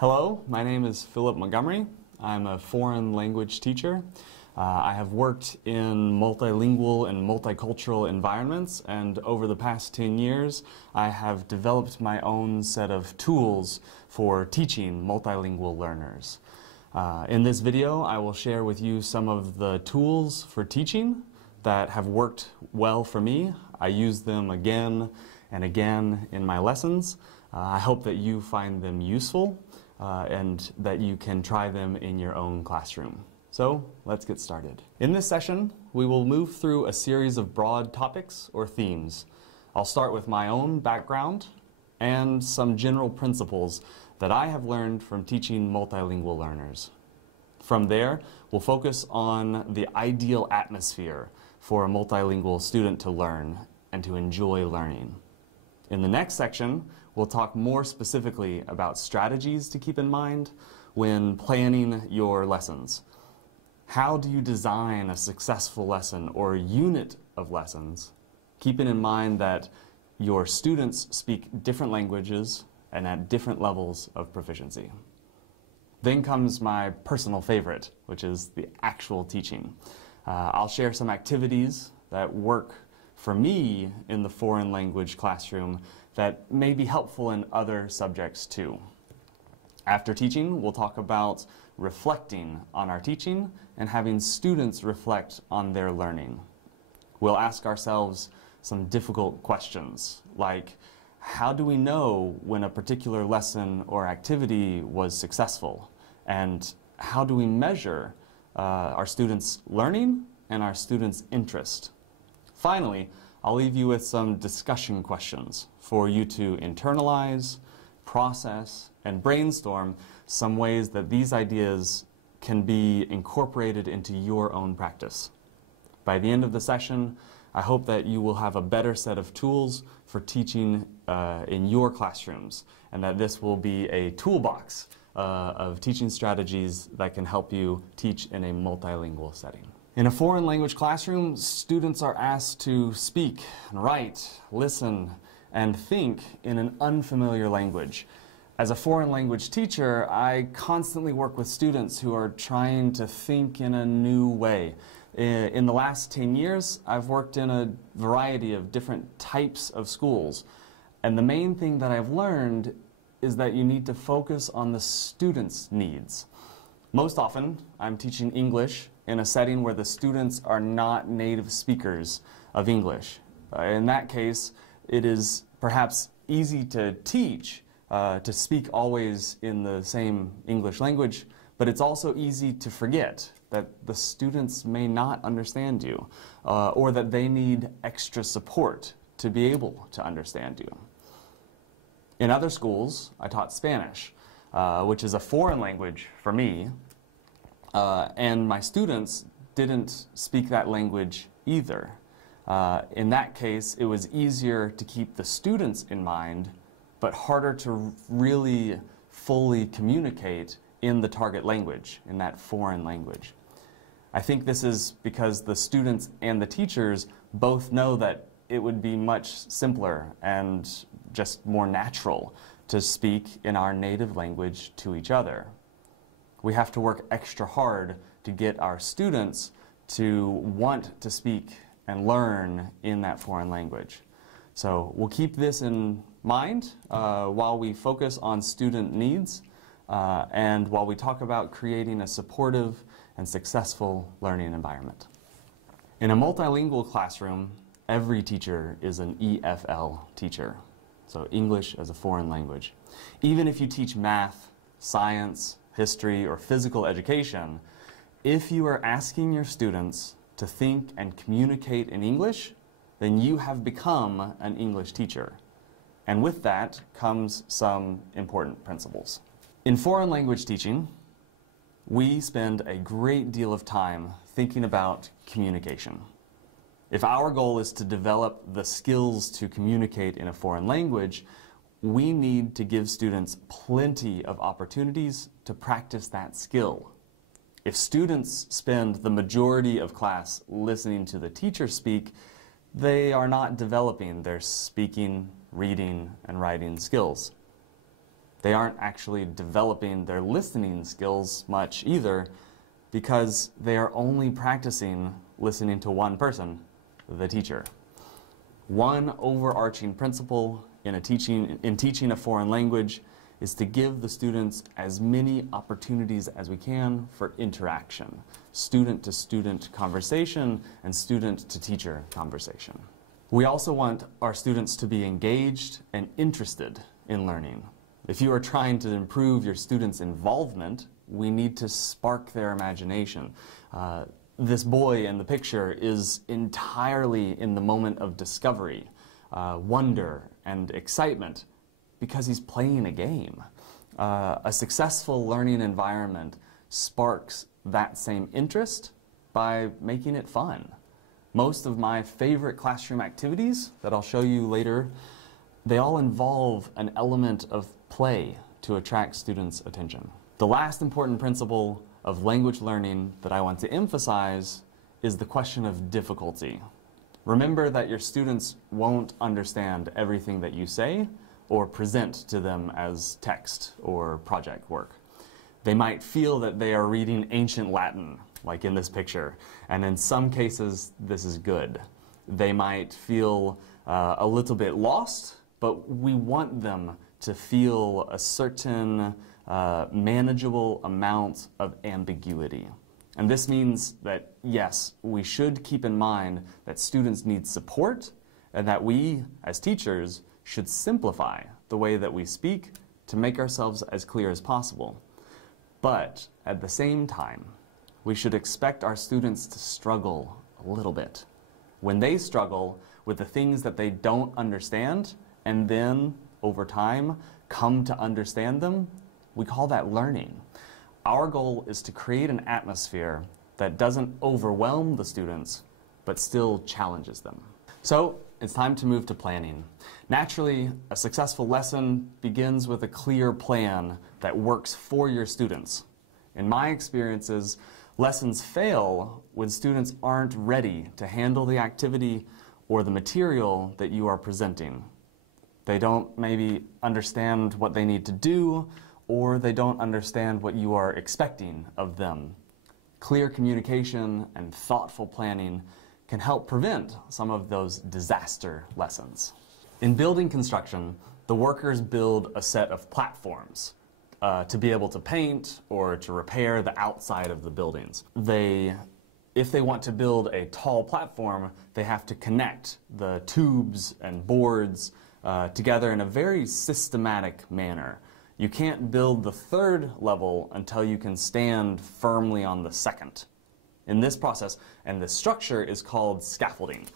Hello, my name is Philip Montgomery. I'm a foreign language teacher. I have worked in multilingual and multicultural environments, and over the past 10 years, I have developed my own set of tools for teaching multilingual learners. In this video, I will share with you some of the tools for teaching that have worked well for me. I use them again and again in my lessons. I hope that you find them useful and that you can try them in your own classroom. So let's get started. In this session, we will move through a series of broad topics or themes. I'll start with my own background and some general principles that I have learned from teaching multilingual learners. From there, we'll focus on the ideal atmosphere for a multilingual student to learn and to enjoy learning. In the next section, we'll talk more specifically about strategies to keep in mind when planning your lessons. How do you design a successful lesson or unit of lessons, keeping in mind that your students speak different languages and at different levels of proficiency? Then comes my personal favorite, which is the actual teaching. I'll share some activities that work for me in the foreign language classroom that may be helpful in other subjects too. After teaching, we'll talk about reflecting on our teaching and having students reflect on their learning. We'll ask ourselves some difficult questions, like how do we know when a particular lesson or activity was successful? And how do we measure our students' learning and our students' interest? Finally, I'll leave you with some discussion questions for you to internalize, process, and brainstorm some ways that these ideas can be incorporated into your own practice. By the end of the session, I hope that you will have a better set of tools for teaching in your classrooms, and that this will be a toolbox of teaching strategies that can help you teach in a multilingual setting. In a foreign language classroom, students are asked to speak, write, listen, and think in an unfamiliar language. As a foreign language teacher, I constantly work with students who are trying to think in a new way. In the last 10 years, I've worked in a variety of different types of schools. And the main thing that I've learned is that you need to focus on the students' needs. Most often, I'm teaching English in a setting where the students are not native speakers of English. In that case, it is perhaps easy to teach to speak always in the same English language, but it's also easy to forget that the students may not understand you or that they need extra support to be able to understand you. In other schools, I taught Spanish, which is a foreign language for me, and my students didn't speak that language either. In that case, it was easier to keep the students in mind, but harder to really fully communicate in the target language, in that foreign language. I think this is because the students and the teachers both know that it would be much simpler and just more natural to speak in our native language to each other. We have to work extra hard to get our students to want to speak and learn in that foreign language. So we'll keep this in mind while we focus on student needs and while we talk about creating a supportive and successful learning environment. In a multilingual classroom, every teacher is an EFL teacher, so English as a foreign language. Even if you teach math, science, history, or physical education, if you are asking your students to think and communicate in English, then you have become an English teacher. And with that comes some important principles. In foreign language teaching, we spend a great deal of time thinking about communication. If our goal is to develop the skills to communicate in a foreign language, we need to give students plenty of opportunities to practice that skill. If students spend the majority of class listening to the teacher speak, they are not developing their speaking, reading, and writing skills. They aren't actually developing their listening skills much either, because they are only practicing listening to one person, the teacher. One overarching principle in teaching a foreign language is to give the students as many opportunities as we can for interaction, student-to-student conversation and student-to-teacher conversation. We also want our students to be engaged and interested in learning. If you are trying to improve your students' involvement, we need to spark their imagination. This boy in the picture is entirely in the moment of discovery, wonder, and excitement because he's playing a game. A successful learning environment sparks that same interest by making it fun. Most of my favorite classroom activities that I'll show you later, they all involve an element of play to attract students' attention. The last important principle of language learning that I want to emphasize is the question of difficulty. Remember that your students won't understand everything that you say or present to them as text or project work. They might feel that they are reading ancient Latin, like in this picture, and in some cases this is good. They might feel a little bit lost, but we want them to feel a certain manageable amount of ambiguity. And this means that, yes, we should keep in mind that students need support and that we, as teachers, should simplify the way that we speak to make ourselves as clear as possible. But at the same time, we should expect our students to struggle a little bit. When they struggle with the things that they don't understand and then, over time, come to understand them, we call that learning. Our goal is to create an atmosphere that doesn't overwhelm the students, but still challenges them. So, it's time to move to planning. Naturally, a successful lesson begins with a clear plan that works for your students. In my experiences, lessons fail when students aren't ready to handle the activity or the material that you are presenting. They don't maybe understand what they need to do, or they don't understand what you are expecting of them. Clear communication and thoughtful planning can help prevent some of those disaster lessons. In building construction, the workers build a set of platforms to be able to paint or to repair the outside of the buildings. If they want to build a tall platform, they have to connect the tubes and boards together in a very systematic manner. You can't build the third level until you can stand firmly on the second. In this process, and this structure is called scaffolding.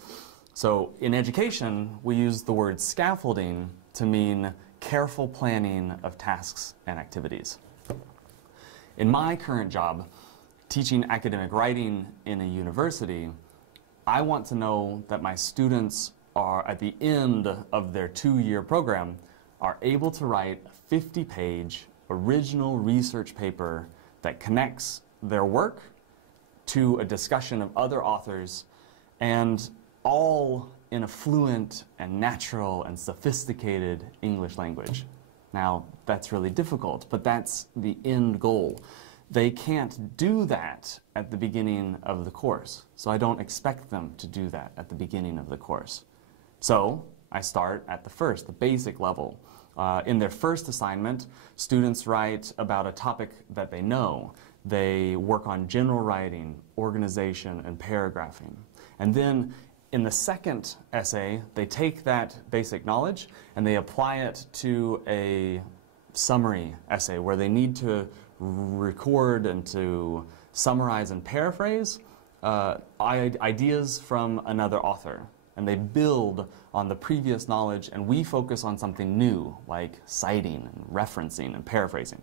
So in education, we use the word scaffolding to mean careful planning of tasks and activities. In my current job, teaching academic writing in a university, I want to know that my students are, at the end of their 2-year program, are able to write a 50-page original research paper that connects their work to a discussion of other authors, and all in a fluent and natural and sophisticated English language. Now, that's really difficult, but that's the end goal. They can't do that at the beginning of the course, so I don't expect them to do that at the beginning of the course. So, I start at the basic level. In their first assignment, students write about a topic that they know. They work on general writing, organization, and paragraphing. And then in the second essay, they take that basic knowledge and they apply it to a summary essay where they need to record and to summarize and paraphrase ideas from another author. And they build on the previous knowledge, and we focus on something new, like citing and referencing and paraphrasing.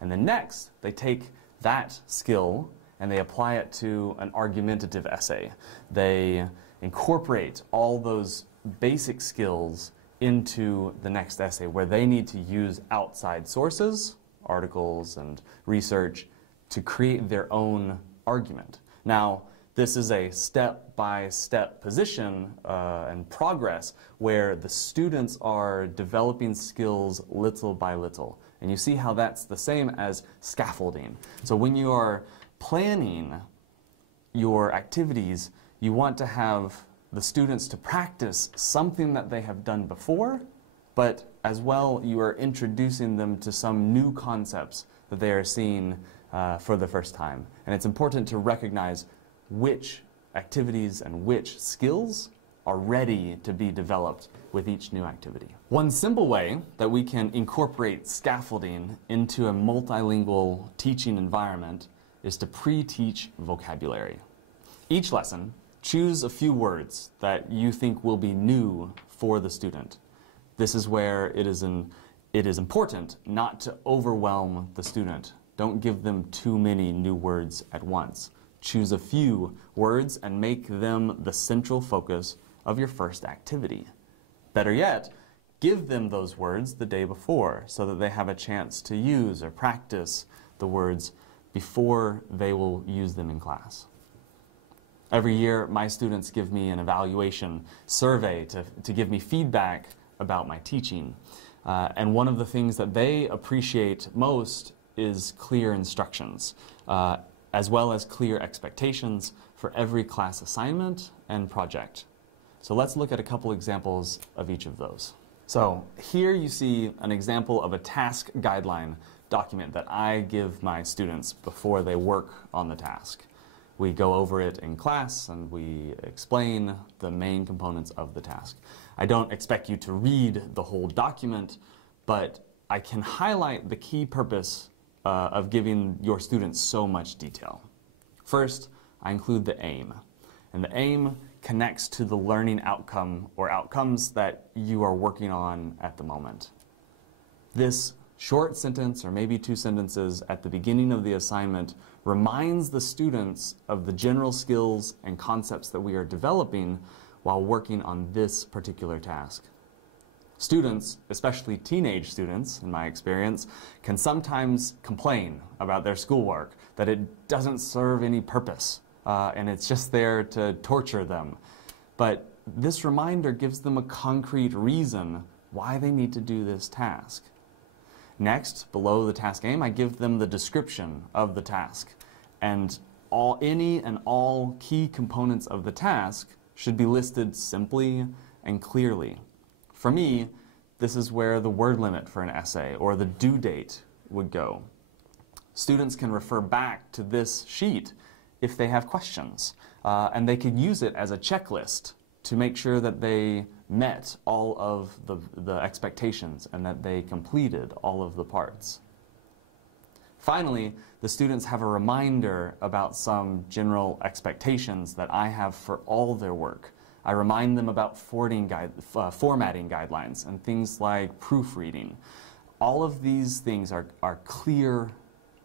And then next, they take that skill and they apply it to an argumentative essay. They incorporate all those basic skills into the next essay where they need to use outside sources, articles and research, to create their own argument. Now, this is a step-by-step position and progress where the students are developing skills little by little. And you see how that's the same as scaffolding. So when you are planning your activities, you want to have the students to practice something that they have done before, but as well you are introducing them to some new concepts that they are seeing for the first time. And it's important to recognize which activities and which skills are ready to be developed with each new activity. One simple way that we can incorporate scaffolding into a multilingual teaching environment is to pre-teach vocabulary. Each lesson, choose a few words that you think will be new for the student. This is where it is important not to overwhelm the student. Don't give them too many new words at once. Choose a few words and make them the central focus of your first activity. Better yet, give them those words the day before so that they have a chance to use or practice the words before they will use them in class. Every year, my students give me an evaluation survey to give me feedback about my teaching. And one of the things that they appreciate most is clear instructions, as well as clear expectations for every class assignment and project. So let's look at a couple examples of each of those. So here you see an example of a task guideline document that I give my students before they work on the task. We go over it in class and we explain the main components of the task. I don't expect you to read the whole document, but I can highlight the key purpose of giving your students so much detail. First, I include the aim. And the aim connects to the learning outcome or outcomes that you are working on at the moment. This short sentence, or maybe two sentences at the beginning of the assignment, reminds the students of the general skills and concepts that we are developing while working on this particular task. Students, especially teenage students, in my experience, can sometimes complain about their schoolwork, that it doesn't serve any purpose, and it's just there to torture them. But this reminder gives them a concrete reason why they need to do this task. Next, below the task aim, I give them the description of the task, and any and all key components of the task should be listed simply and clearly. For me, this is where the word limit for an essay or the due date would go. Students can refer back to this sheet if they have questions, and they can use it as a checklist to make sure that they met all of the expectations and that they completed all of the parts. Finally, the students have a reminder about some general expectations that I have for all their work. I remind them about formatting guidelines and things like proofreading. All of these things are clear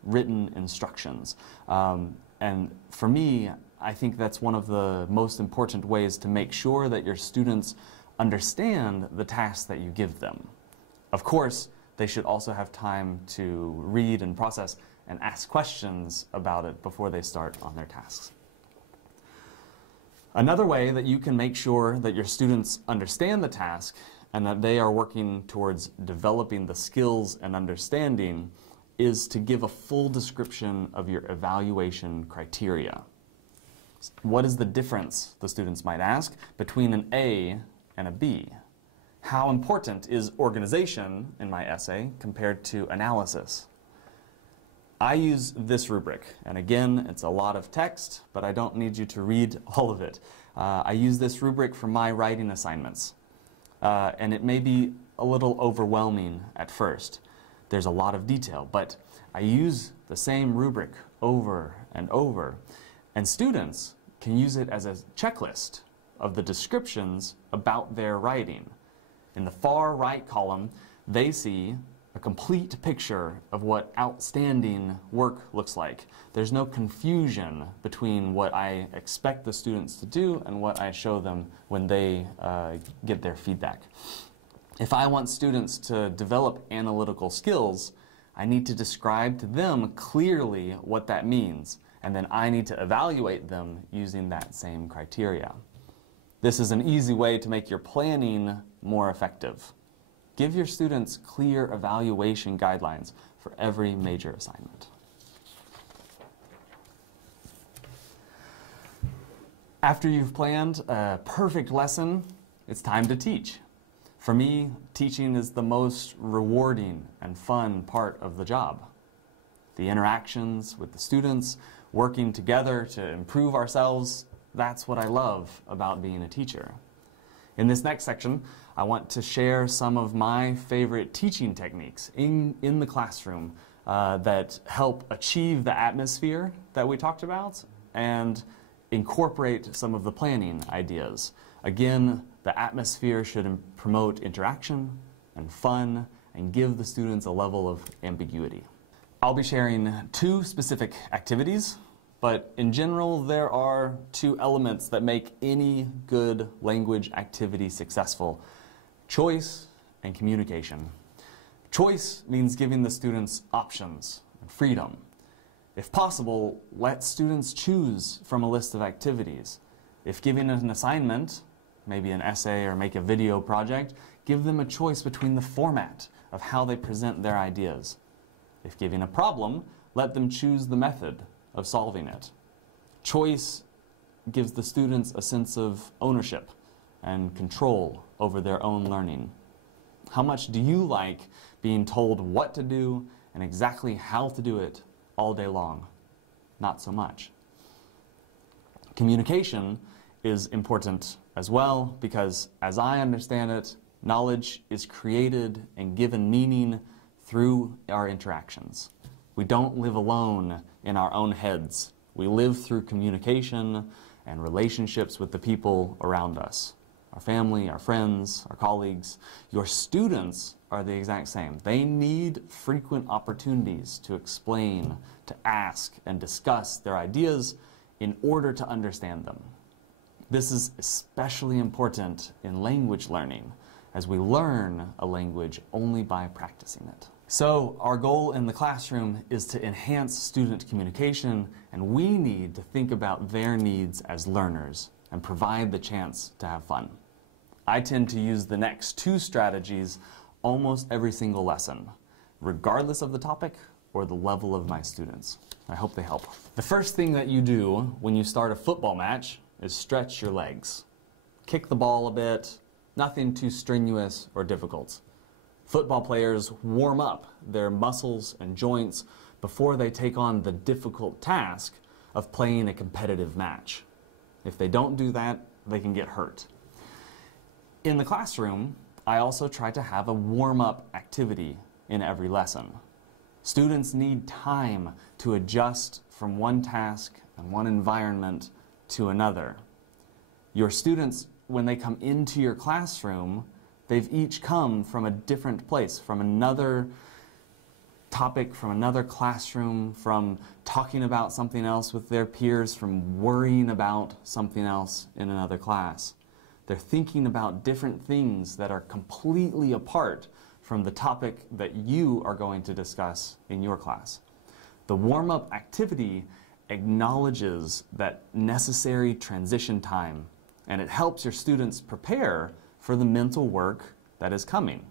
written instructions. And for me, I think that's one of the most important ways to make sure that your students understand the tasks that you give them. Of course, they should also have time to read and process and ask questions about it before they start on their tasks. Another way that you can make sure that your students understand the task and that they are working towards developing the skills and understanding is to give a full description of your evaluation criteria. What is the difference, the students might ask, between an A and a B? How important is organization in my essay compared to analysis? I use this rubric, and again, it's a lot of text, but I don't need you to read all of it. I use this rubric for my writing assignments, and it may be a little overwhelming at first. There's a lot of detail, but I use the same rubric over and over, and students can use it as a checklist of the descriptions about their writing. In the far right column, they see a complete picture of what outstanding work looks like. There's no confusion between what I expect the students to do and what I show them when they get their feedback. If I want students to develop analytical skills, I need to describe to them clearly what that means, and then I need to evaluate them using that same criteria. This is an easy way to make your planning more effective. Give your students clear evaluation guidelines for every major assignment. After you've planned a perfect lesson, it's time to teach. For me, teaching is the most rewarding and fun part of the job. The interactions with the students, working together to improve ourselves, that's what I love about being a teacher. In this next section, I want to share some of my favorite teaching techniques in the classroom that help achieve the atmosphere that we talked about and incorporate some of the planning ideas. Again, the atmosphere should promote interaction and fun and give the students a level of ambiguity. I'll be sharing 2 specific activities, but in general there are 2 elements that make any good language activity successful: choice and communication. Choice means giving the students options and freedom. If possible, let students choose from a list of activities. If giving an assignment, maybe an essay or make a video project, give them a choice between the format of how they present their ideas. If giving a problem, let them choose the method of solving it. Choice gives the students a sense of ownership and control over their own learning. How much do you like being told what to do and exactly how to do it all day long? Not so much. Communication is important as well because, as I understand it, knowledge is created and given meaning through our interactions. We don't live alone in our own heads. We live through communication and relationships with the people around us. Our family, our friends, our colleagues. Your students are the exact same. They need frequent opportunities to explain, to ask, and discuss their ideas in order to understand them. This is especially important in language learning, as we learn a language only by practicing it. So our goal in the classroom is to enhance student communication, and we need to think about their needs as learners and provide the chance to have fun. I tend to use the next 2 strategies almost every single lesson, regardless of the topic or the level of my students. I hope they help. The first thing that you do when you start a football match is stretch your legs. Kick the ball a bit, nothing too strenuous or difficult. Football players warm up their muscles and joints before they take on the difficult task of playing a competitive match. If they don't do that, they can get hurt. In the classroom, I also try to have a warm-up activity in every lesson. Students need time to adjust from one task and one environment to another. Your students, when they come into your classroom, they've each come from a different place, from another topic, from another classroom, from talking about something else with their peers, from worrying about something else in another class. They're thinking about different things that are completely apart from the topic that you are going to discuss in your class. The warm-up activity acknowledges that necessary transition time, and it helps your students prepare for the mental work that is coming.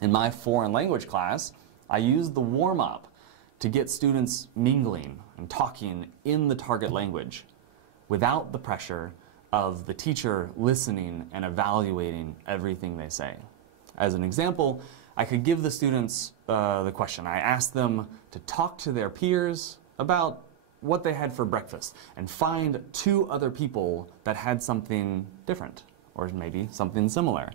In my foreign language class, I use the warm-up to get students mingling and talking in the target language without the pressure of the teacher listening and evaluating everything they say. As an example, I could give the students the question. I asked them to talk to their peers about what they had for breakfast and find 2 other people that had something different or maybe something similar.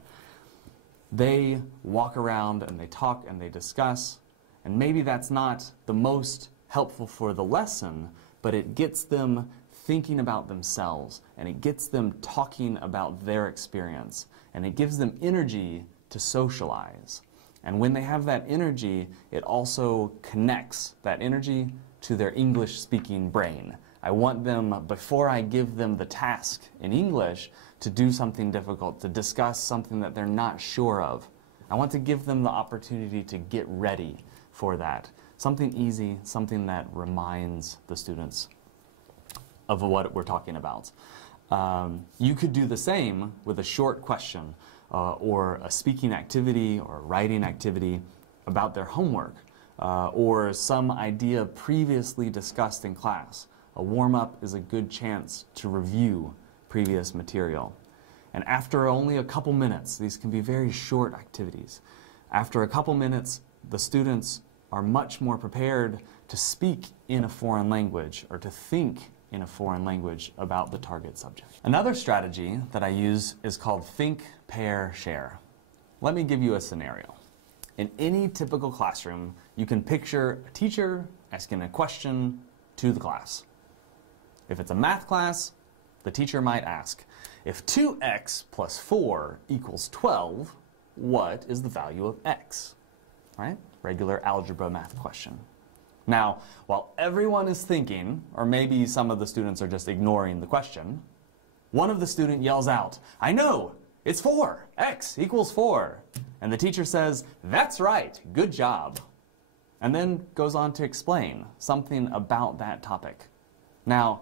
They walk around and they talk and they discuss, and maybe that's not the most helpful for the lesson, but it gets them thinking about themselves, and it gets them talking about their experience, and it gives them energy to socialize. And when they have that energy, it also connects that energy to their English-speaking brain. I want them, before I give them the task in English, to do something difficult, to discuss something that they're not sure of. I want to give them the opportunity to get ready for that. Something easy, something that reminds the students of what we're talking about. You could do the same with a short question or a speaking activity or a writing activity about their homework, or some idea previously discussed in class. A warm-up is a good chance to review previous material. And after only a couple minutes, these can be very short activities. After a couple minutes, the students are much more prepared to speak in a foreign language or to think in a foreign language about the target subject. Another strategy that I use is called think, pair, share. Let me give you a scenario. In any typical classroom, you can picture a teacher asking a question to the class. If it's a math class, the teacher might ask, if 2x plus 4 equals 12, what is the value of x? Right? Regular algebra math question. Now, while everyone is thinking, or maybe some of the students are just ignoring the question, one of the students yells out, I know, it's 4, x equals 4. And the teacher says, that's right, good job. And then goes on to explain something about that topic. Now,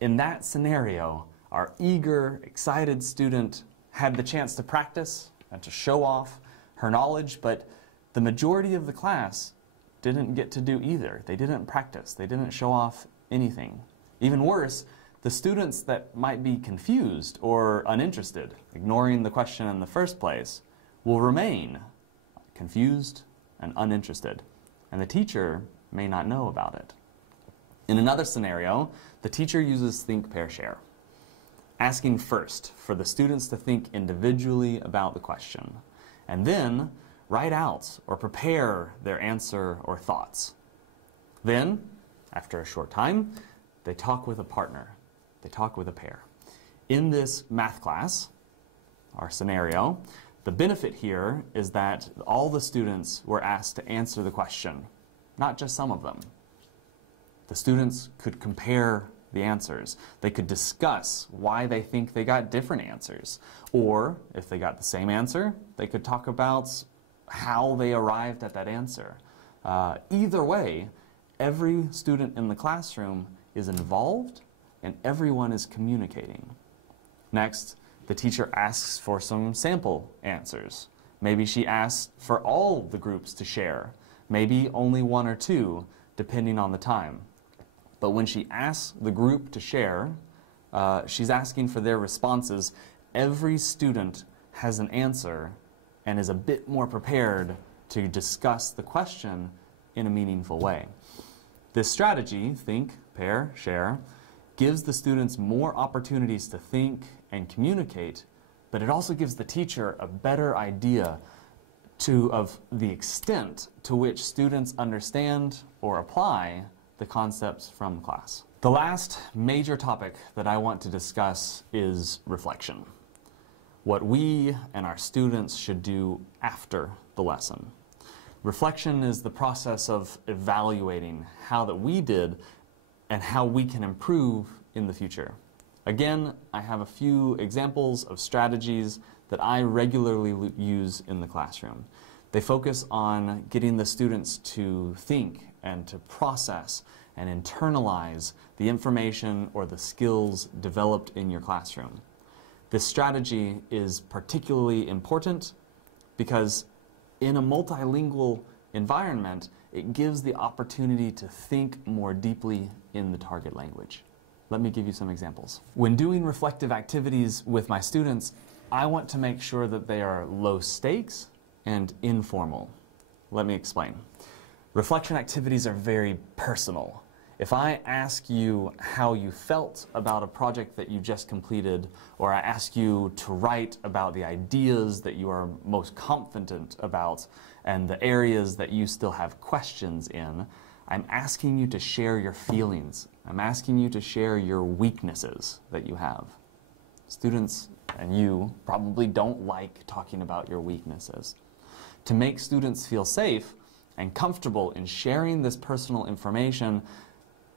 in that scenario, our eager, excited student had the chance to practice and to show off her knowledge, but the majority of the class didn't get to do either. They didn't practice. They didn't show off anything. Even worse, the students that might be confused or uninterested, ignoring the question in the first place, will remain confused and uninterested, and the teacher may not know about it. In another scenario, the teacher uses think, pair, share, asking first for the students to think individually about the question, and then write out or prepare their answer or thoughts. Then, after a short time, they talk with a partner. They talk with a pair. In this math class, our scenario, the benefit here is that all the students were asked to answer the question, not just some of them. The students could compare the answers. They could discuss why they think they got different answers. Or, if they got the same answer, they could talk about how they arrived at that answer. Either way, every student in the classroom is involved and everyone is communicating. Next, the teacher asks for some sample answers. Maybe she asks for all the groups to share, maybe only one or two, depending on the time. But when she asks the group to share, she's asking for their responses. Every student has an answer and is a bit more prepared to discuss the question in a meaningful way. This strategy, think, pair, share, gives the students more opportunities to think and communicate, but it also gives the teacher a better idea of the extent to which students understand or apply the concepts from class. The last major topic that I want to discuss is reflection. What we and our students should do after the lesson. Reflection is the process of evaluating how that we did and how we can improve in the future. Again, I have a few examples of strategies that I regularly use in the classroom. They focus on getting the students to think and to process and internalize the information or the skills developed in your classroom. This strategy is particularly important because in a multilingual environment, it gives the opportunity to think more deeply in the target language. Let me give you some examples. When doing reflective activities with my students, I want to make sure that they are low stakes and informal. Let me explain. Reflection activities are very personal. If I ask you how you felt about a project that you just completed, or I ask you to write about the ideas that you are most confident about and the areas that you still have questions in, I'm asking you to share your feelings. I'm asking you to share your weaknesses that you have. Students and you probably don't like talking about your weaknesses. To make students feel safe and comfortable in sharing this personal information,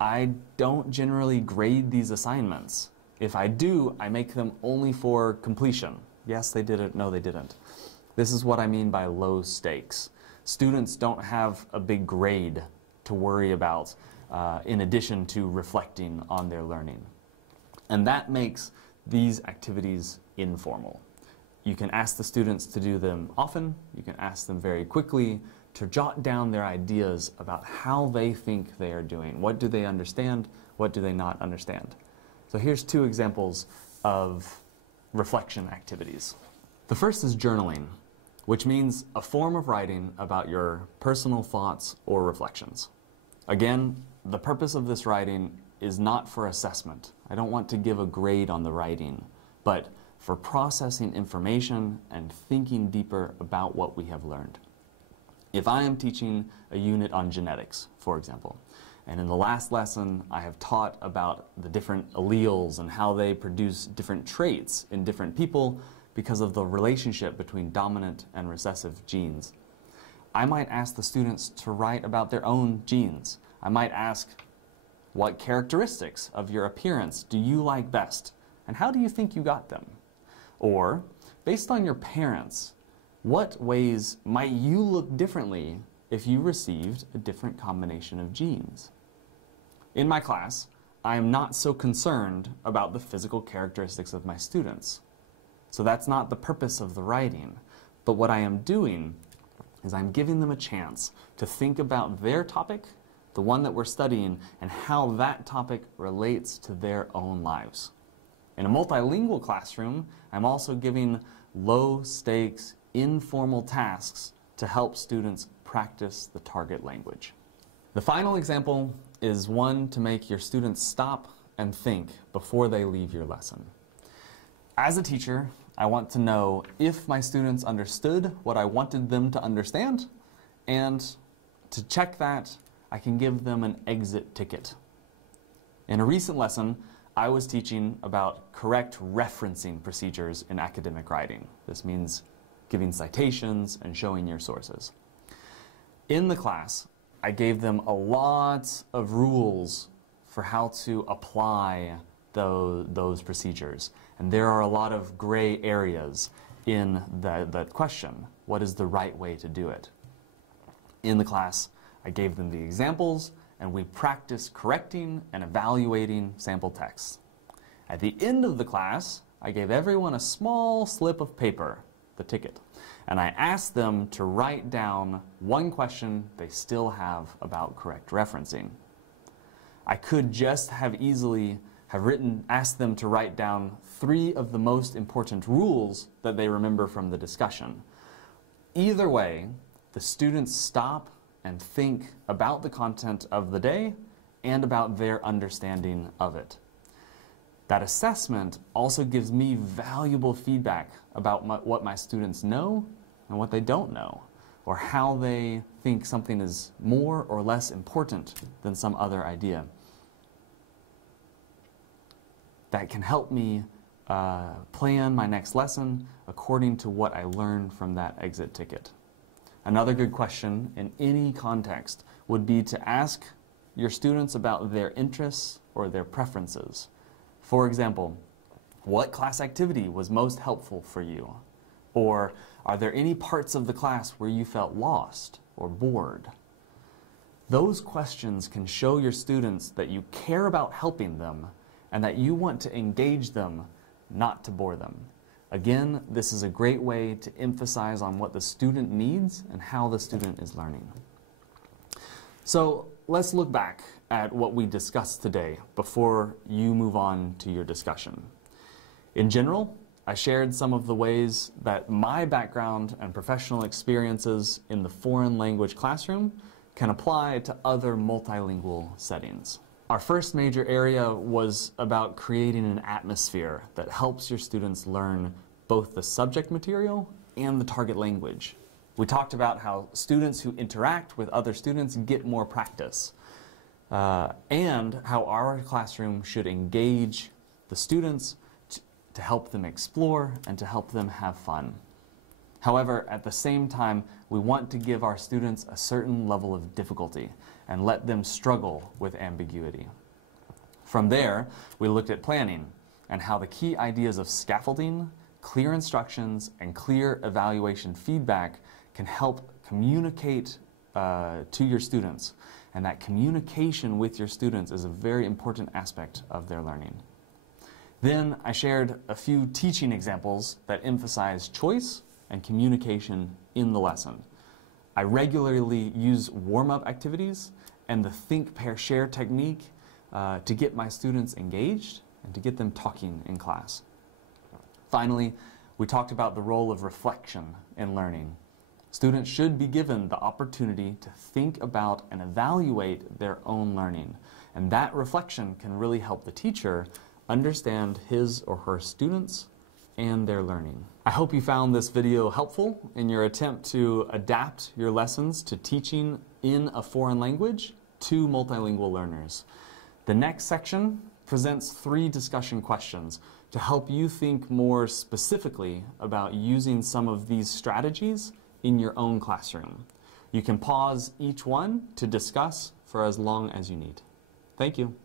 I don't generally grade these assignments. If I do, I make them only for completion. Yes, they did it. No, they didn't. This is what I mean by low stakes. Students don't have a big grade to worry about in addition to reflecting on their learning. And that makes these activities informal. You can ask the students to do them often. You can ask them very quickly to jot down their ideas about how they think they are doing. What do they understand? What do they not understand? So here's two examples of reflection activities. The first is journaling, which means a form of writing about your personal thoughts or reflections. Again, the purpose of this writing is not for assessment. I don't want to give a grade on the writing, but for processing information and thinking deeper about what we have learned. If I am teaching a unit on genetics, for example, and in the last lesson I have taught about the different alleles and how they produce different traits in different people because of the relationship between dominant and recessive genes, I might ask the students to write about their own genes. I might ask, what characteristics of your appearance do you like best, and how do you think you got them? Or, based on your parents, what ways might you look differently if you received a different combination of genes? In my class, I am not so concerned about the physical characteristics of my students. So that's not the purpose of the writing. But what I am doing is I'm giving them a chance to think about their topic, the one that we're studying, and how that topic relates to their own lives. In a multilingual classroom, I'm also giving low-stakes, informal tasks to help students practice the target language. The final example is one to make your students stop and think before they leave your lesson. As a teacher, I want to know if my students understood what I wanted them to understand, and to check that, I can give them an exit ticket. In a recent lesson, I was teaching about correct referencing procedures in academic writing. This means giving citations and showing your sources. In the class, I gave them a lot of rules for how to apply those procedures. And there are a lot of gray areas in that question. What is the right way to do it? In the class, I gave them the examples, and we practiced correcting and evaluating sample texts. At the end of the class, I gave everyone a small slip of paper, the ticket, and I asked them to write down one question they still have about correct referencing. I could just have easily asked them to write down 3 of the most important rules that they remember from the discussion. Either way, the students stop and think about the content of the day and about their understanding of it. That assessment also gives me valuable feedback about what my students know and what they don't know, or how they think something is more or less important than some other idea. That can help me plan my next lesson according to what I learned from that exit ticket. Another good question in any context would be to ask your students about their interests or their preferences. For example, what class activity was most helpful for you? Or are there any parts of the class where you felt lost or bored? Those questions can show your students that you care about helping them and that you want to engage them, not to bore them. Again, this is a great way to emphasize on what the student needs and how the student is learning. So let's look back at what we discussed today before you move on to your discussion. In general, I shared some of the ways that my background and professional experiences in the foreign language classroom can apply to other multilingual settings. Our first major area was about creating an atmosphere that helps your students learn both the subject material and the target language. We talked about how students who interact with other students get more practice, and how our classroom should engage the students to help them explore and to help them have fun. However, at the same time, we want to give our students a certain level of difficulty and let them struggle with ambiguity. From there, we looked at planning and how the key ideas of scaffolding, clear instructions, and clear evaluation feedback can help communicate to your students. And that communication with your students is a very important aspect of their learning. Then I shared a few teaching examples that emphasize choice and communication in the lesson. I regularly use warm-up activities and the think, pair, share technique to get my students engaged and to get them talking in class. Finally, we talked about the role of reflection in learning. Students should be given the opportunity to think about and evaluate their own learning. And that reflection can really help the teacher understand his or her students and their learning. I hope you found this video helpful in your attempt to adapt your lessons to teaching in a foreign language to multilingual learners. The next section presents 3 discussion questions to help you think more specifically about using some of these strategies in your own classroom. You can pause each one to discuss for as long as you need. Thank you.